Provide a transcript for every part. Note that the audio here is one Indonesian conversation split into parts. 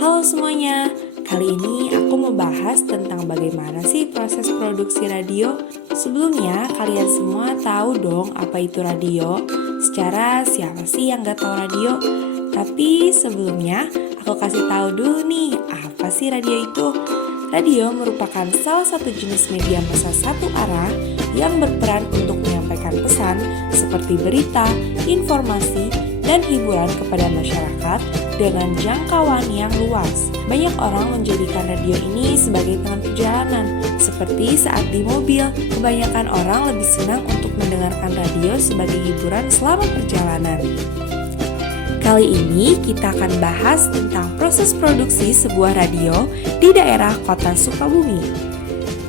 Halo semuanya, kali ini aku mau bahas tentang bagaimana sih proses produksi radio. Sebelumnya, kalian semua tahu dong apa itu radio? Secara siapa sih yang gak tahu radio? Tapi sebelumnya, aku kasih tahu dulu nih, apa sih radio itu? Radio merupakan salah satu jenis media massa satu arah yang berperan untuk menyampaikan pesan seperti berita, informasi, dan hiburan kepada masyarakat dengan jangkauan yang luas. Banyak orang menjadikan radio ini sebagai teman perjalanan, seperti saat di mobil. Kebanyakan orang lebih senang untuk mendengarkan radio sebagai hiburan selama perjalanan. Kali ini kita akan bahas tentang proses produksi sebuah radio di daerah kota Sukabumi.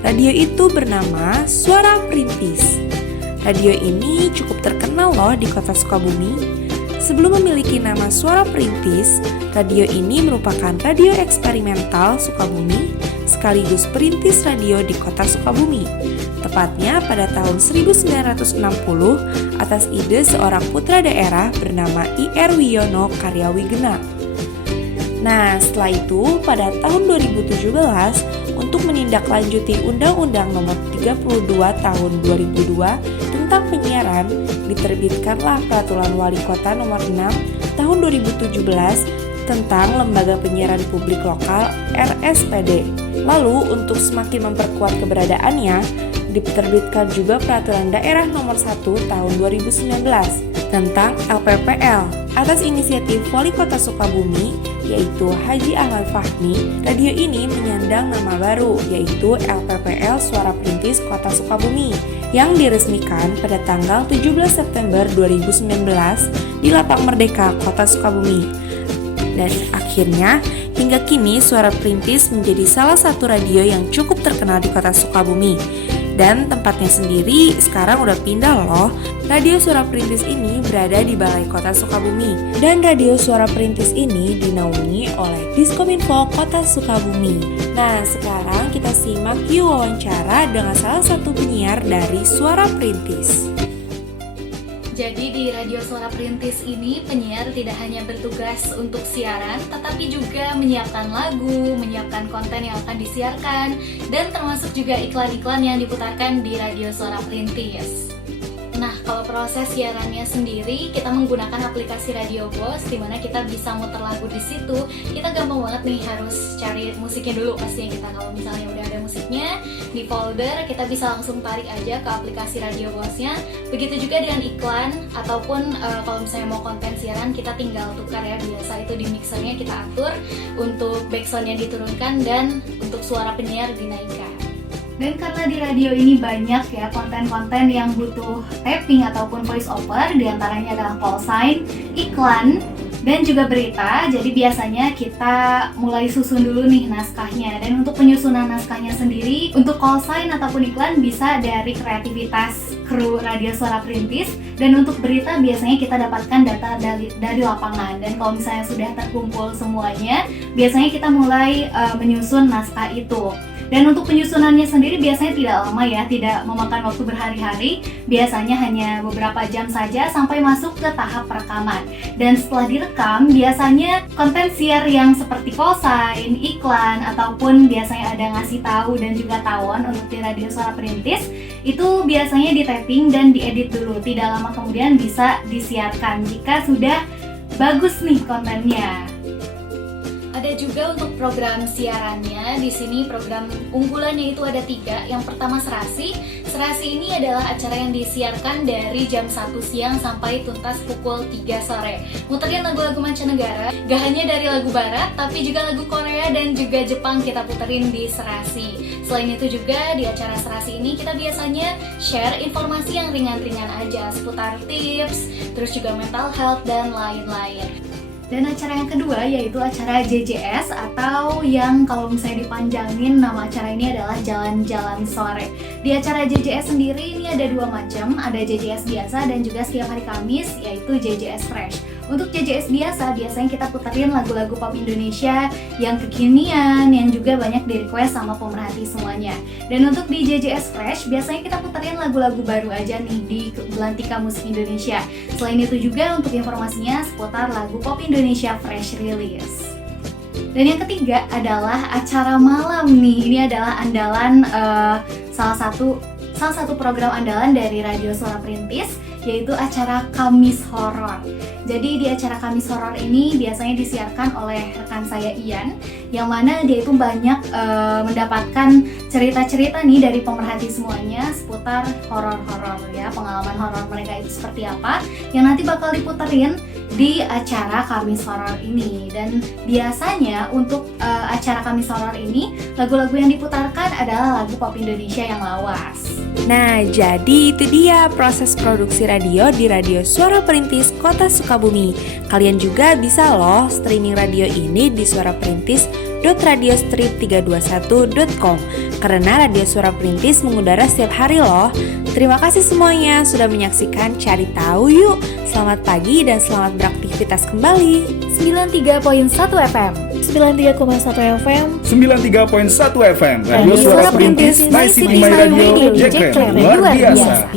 Radio itu bernama Suara Perintis. Radio ini cukup terkenal loh di kota Sukabumi. Sebelum memiliki nama Suara Perintis, radio ini merupakan radio eksperimental Sukabumi sekaligus perintis radio di kota Sukabumi. Tepatnya pada tahun 1960 atas ide seorang putra daerah bernama I.R. Wiono Karyawigena. Nah, setelah itu pada tahun 2017 untuk menindaklanjuti Undang-Undang Nomor 32 Tahun 2002 tentang penyiaran, diterbitkanlah Peraturan Wali Kota Nomor 6 Tahun 2017 tentang Lembaga Penyiaran Publik Lokal (RSPD). Lalu untuk semakin memperkuat keberadaannya, diterbitkan juga Peraturan Daerah Nomor 1 Tahun 2019 tentang LPPL. Atas inisiatif Wali Kota Sukabumi, yaitu Haji Ahmad Fahmi, radio ini menyandang nama baru, yaitu LPPL Suara Perintis Kota Sukabumi, yang diresmikan pada tanggal 17 September 2019 di Lapang Merdeka, Kota Sukabumi. Dan akhirnya, hingga kini Suara Perintis menjadi salah satu radio yang cukup terkenal di Kota Sukabumi. Dan tempatnya sendiri sekarang udah pindah loh. Radio Suara Perintis ini berada di Balai Kota Sukabumi. Dan Radio Suara Perintis ini dinaungi oleh Diskominfo Kota Sukabumi. Nah, sekarang kita simak yuk wawancara dengan salah satu penyiar dari Suara Perintis. Jadi di Radio Suara Perintis ini penyiar tidak hanya bertugas untuk siaran, tetapi juga menyiapkan lagu, menyiapkan konten yang akan disiarkan, dan termasuk juga iklan-iklan yang diputarkan di Radio Suara Perintis. Nah, kalau proses siarannya sendiri, kita menggunakan aplikasi Radio Box, di mana kita bisa muter lagu di situ. Kita gampang banget nih harus cari musiknya dulu pastinya kita. Kalau misalnya udah ada musiknya di folder, kita bisa langsung tarik aja ke aplikasi Radio Box-nya. Begitu juga dengan iklan, ataupun kalau misalnya mau konten siaran, kita tinggal tukar ya. Biasa itu di mixernya kita atur untuk backsound-nya diturunkan dan untuk suara penyiar dinaikkan. Dan karena di radio ini banyak ya konten-konten yang butuh tapping ataupun voice over, diantaranya adalah call sign, iklan, dan juga berita. Jadi biasanya kita mulai susun dulu nih naskahnya. Dan untuk penyusunan naskahnya sendiri, untuk call sign ataupun iklan bisa dari kreativitas kru Radio Suara Perintis. Dan untuk berita biasanya kita dapatkan data dari lapangan. Dan kalau misalnya sudah terkumpul semuanya, biasanya kita mulai menyusun naskah itu. Dan untuk penyusunannya sendiri biasanya tidak lama ya, tidak memakan waktu berhari-hari, biasanya hanya beberapa jam saja sampai masuk ke tahap rekaman. Dan setelah direkam, biasanya konten siar yang seperti call sign, iklan, ataupun biasanya ada ngasih tahu dan juga tawon untuk di Radio Suara Perintis, itu biasanya di-tapping dan diedit dulu. Tidak lama kemudian bisa disiarkan jika sudah bagus nih kontennya. Ada juga untuk program siarannya. Di sini program unggulannya itu ada 3. Yang pertama Serasi. Serasi ini adalah acara yang disiarkan dari jam 1 siang sampai tuntas pukul 3 sore. Muterin lagu-lagu mancanegara, gak hanya dari lagu barat, tapi juga lagu Korea dan juga Jepang kita puterin di Serasi. Selain itu juga di acara Serasi ini kita biasanya share informasi yang ringan-ringan aja seputar tips, terus juga mental health dan lain-lain. Dan acara yang kedua yaitu acara JJS, atau yang kalau misalnya dipanjangin nama acara ini adalah Jalan-Jalan Sore. Di acara JJS sendiri ini ada 2 macam, ada JJS biasa dan juga setiap hari Kamis yaitu JJS Fresh. Untuk JJS biasa, biasanya kita puterin lagu-lagu pop Indonesia yang kekinian, yang juga banyak di-request sama pemerhati semuanya. Dan untuk di JJS Fresh, biasanya kita puterin lagu-lagu baru aja nih di Belantika Musik Indonesia. Selain itu juga untuk informasinya seputar lagu pop Indonesia Fresh Release. Dan yang ketiga adalah acara malam nih. Ini adalah andalan salah satu program andalan dari Radio Suara Perintis, yaitu acara Kamis Horor. Jadi di acara Kamis Horor ini biasanya disiarkan oleh rekan saya Ian, yang mana dia itu banyak mendapatkan cerita-cerita nih dari pemerhati semuanya seputar horor-horor ya, pengalaman horor mereka itu seperti apa yang nanti bakal diputerin di acara Kamis Horor ini. Dan biasanya untuk acara Kamis Horor ini lagu-lagu yang diputarkan adalah lagu pop Indonesia yang lawas. Nah, jadi itu dia proses produksi radio di Radio Suara Perintis Kota Sukabumi. Kalian juga bisa loh streaming radio ini di suaraPerintis.radiostrip321.com karena Radio Suara Perintis mengudara setiap hari loh. Terima kasih semuanya sudah menyaksikan Cari Tahu Yuk. Selamat pagi dan selamat beraktivitas kembali. 93.1 FM 93,1 FM 93.1 FM Radio Suara Perintis My City My Radio Jack luar biasa.